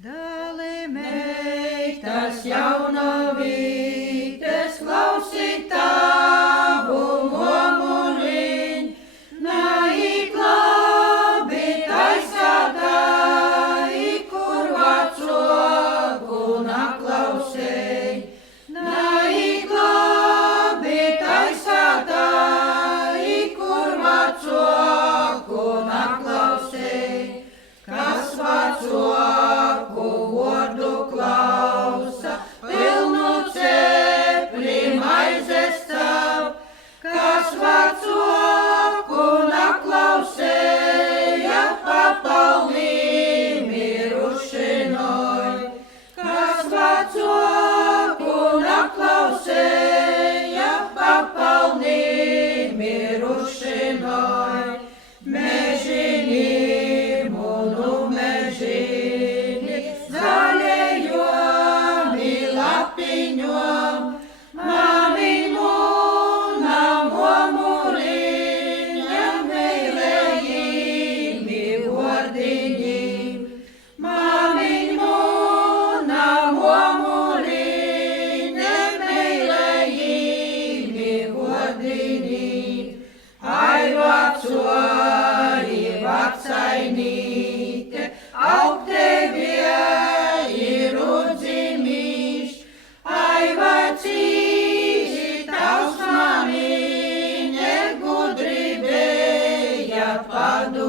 Dali meitas jaunovītes, klausīt tavu murmuļiņ, nāīt labi taisātai, kur vacoku naklausēj. Nāīt labi taisātai, kur vacoku naklausēj. Kas vacoku vārdu klausa, pilnu cepli maizes stāv. Kas vacoku naklausēja, papalnī mirušinoj. Kas vacoku naklausēja, papalnī mirušinoj. Mežini, munu mežini, zaļajom I lapiņom, māmiņ mūna murmuļiņa, meilējīmi vordiņi. Māmiņ mūna murmuļiņa, meilējīmi vordiņi. Ai vacoji vacainīte, aug tevie ir udzimīš. Ai vecīši tavs māmiņe, gudrībēja padu.